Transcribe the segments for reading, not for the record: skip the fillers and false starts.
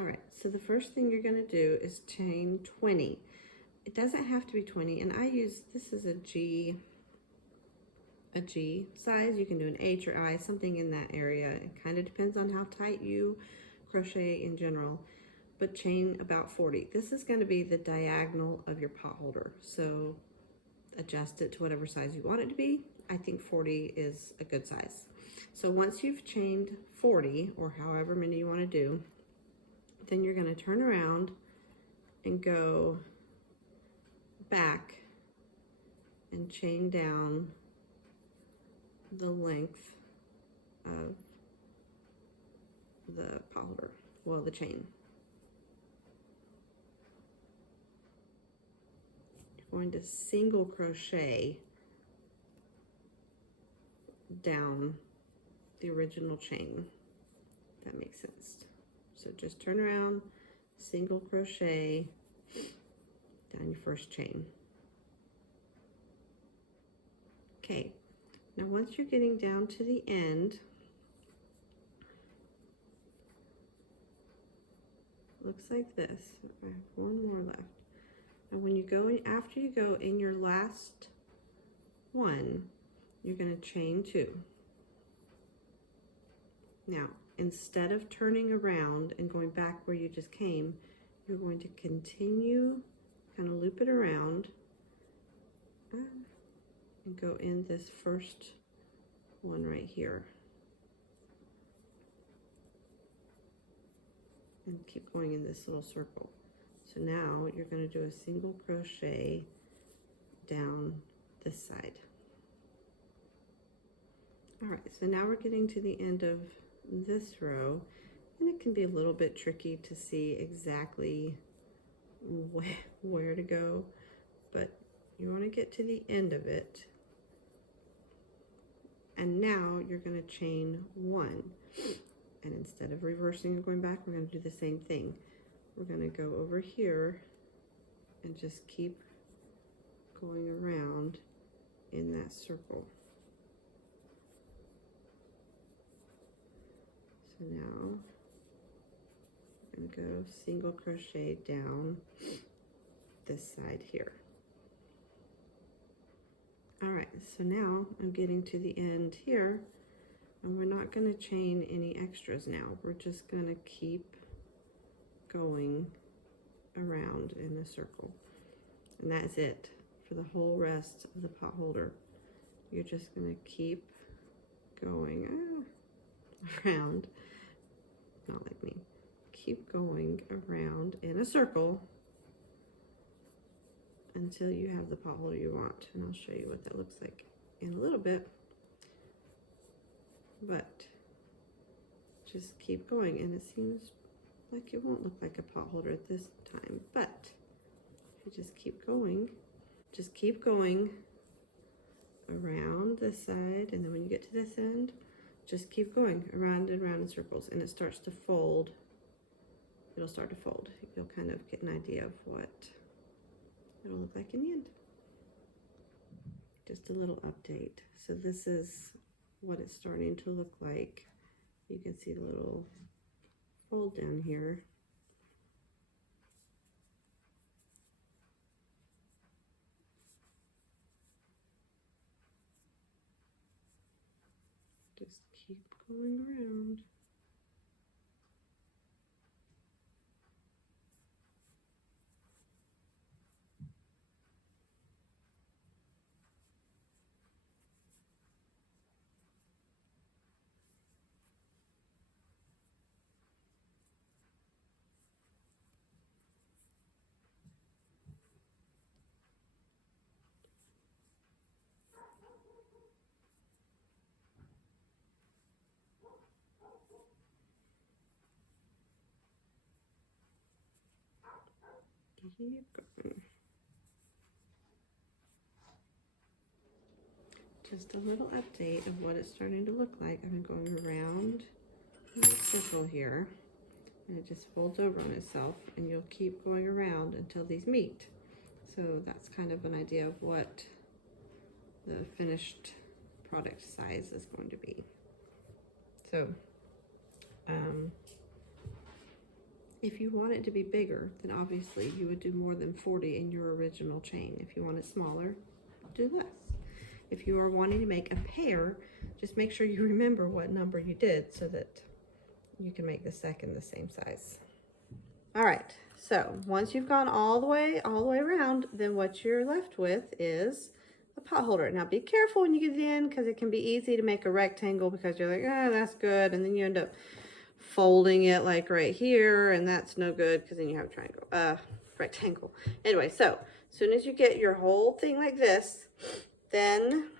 All right, so the first thing you're gonna do is chain 20. It doesn't have to be 20, and I use, this is a G size. You can do an H or I, something in that area. It kind of depends on how tight you crochet in general, but chain about 40. This is gonna be the diagonal of your pot holder, so adjust it to whatever size you want it to be. I think 40 is a good size. So once you've chained 40, or however many you wanna do, then you're gonna turn around and go back and chain down the length of the pot holder, well, the chain. You're going to single crochet down the original chain, if that makes sense. So just turn around, single crochet down your first chain. Okay, now once you're getting down to the end, looks like this. I have one more left. And when you go in, after you go in your last one, you're going to chain 2. Now, instead of turning around and going back where you just came, you're going to continue, kind of loop it around and go in this first one right here. And keep going in this little circle. So now you're going to do a single crochet down this side. All right, so now we're getting to the end of this row, and it can be a little bit tricky to see exactly where to go, but you want to get to the end of it. And now you're going to chain 1. And instead of reversing and going back, we're going to do the same thing. We're going to go over here and just keep going around in that circle. So now I'm going to go single crochet down this side here. All right, so now I'm getting to the end here, and we're not going to chain any extras now. We're just going to keep going around in a circle. And that's it for the whole rest of the pot holder. You're just going to keep going around, not like me, keep going around in a circle until you have the pot holder you want. And I'll show you what that looks like in a little bit. But just keep going, and it seems like it won't look like a pot holder at this time, but if you just keep going around this side, and then when you get to this end, just keep going around and around in circles, and it starts to fold. It'll start to fold. You'll kind of get an idea of what it'll look like in the end. Just a little update. So this is what it's starting to look like. You can see the little fold down here. Just keep going around. Keep going. Just a little update of what it's starting to look like. I'm going around in a circle here, and it just folds over on itself, and you'll keep going around until these meet. So that's kind of an idea of what the finished product size is going to be. So If you want it to be bigger, then obviously you would do more than 40 in your original chain. If you want it smaller, do less. If you are wanting to make a pair, just make sure you remember what number you did so that you can make the second the same size. All right, so once you've gone all the way around, then what you're left with is a pot holder. Now be careful when you get it in, because it can be easy to make a rectangle because you're like, oh, that's good, and then you end up folding it like right here, and that's no good because then you have a triangle, rectangle. Anyway, so as soon as you get your whole thing like this, then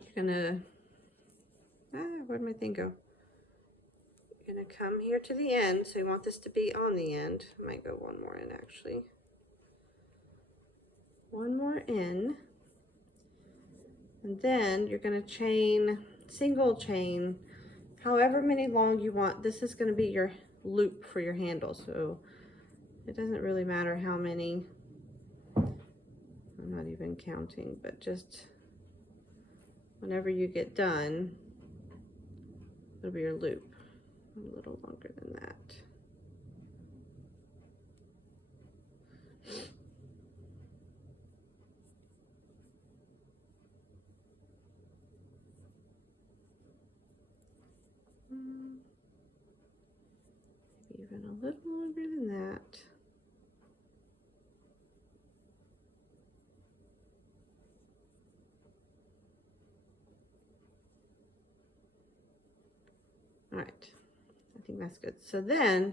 you're gonna, where'd my thing go? You're gonna come here to the end, so you want this to be on the end. I might go one more in actually. One more in, and then you're gonna chain, single chain, however many long you want. This is gonna be your loop for your handle, so it doesn't really matter how many. I'm not even counting, but just whenever you get done, it'll be your loop. A little longer than that. Maybe even a little longer than that. All right, I think that's good. So then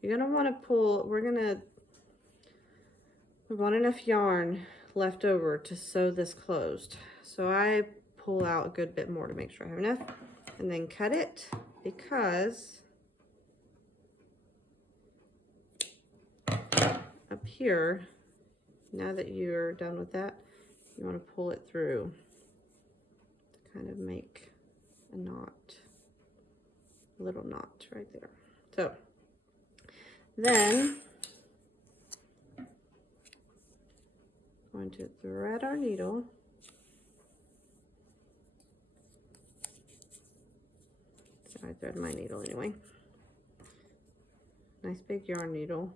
you're gonna want to pull, we want enough yarn left over to sew this closed. So I pull out a good bit more to make sure I have enough, and then cut it, because up here, now that you're done with that, you want to pull it through to kind of make a knot. Little knot right there. So then going to thread our needle. So I thread my needle anyway. Nice big yarn needle.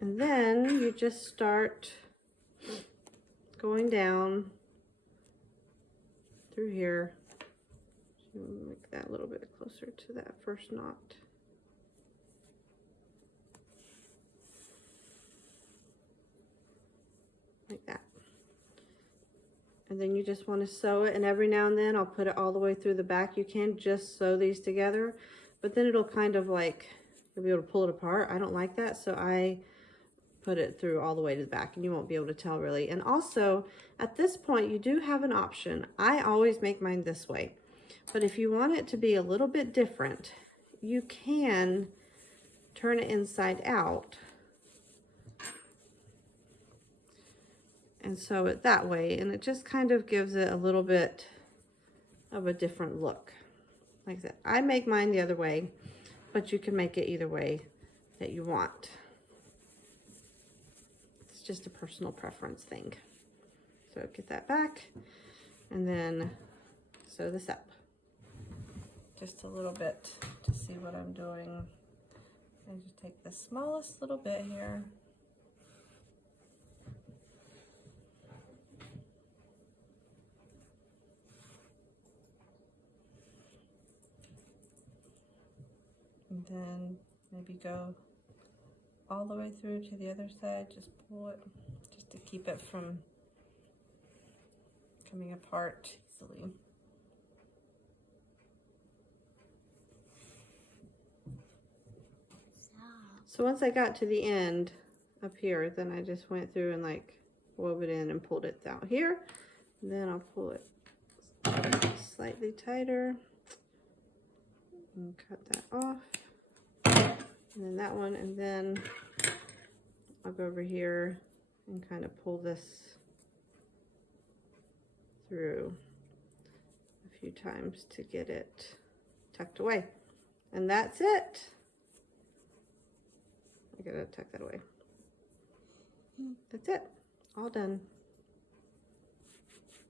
And then you just start going down through here. Make that a little bit closer to that first knot. Like that. And then you just want to sew it, and every now and then I'll put it all the way through the back. You can just sew these together, but then it'll kind of like, you'll be able to pull it apart. I don't like that, so I put it through all the way to the back, and you won't be able to tell really. And also at this point you do have an option. I always make mine this way. But if you want it to be a little bit different, you can turn it inside out and sew it that way. And it just kind of gives it a little bit of a different look. Like I said, I make mine the other way, but you can make it either way that you want. It's just a personal preference thing. So get that back and then sew this up. Just a little bit to see what I'm doing. I just take the smallest little bit here. And then maybe go all the way through to the other side. Just pull it just to keep it from coming apart easily. So once I got to the end up here, then I just went through and like wove it in and pulled it out here. And then I'll pull it slightly tighter and cut that off. And then that one, and then I'll go over here and kind of pull this through a few times to get it tucked away. And that's it. I gotta tuck that away. That's it, all done.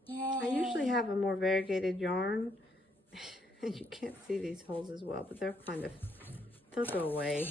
Yay. I usually have a more variegated yarn And you can't see these holes as well, but they'll go away.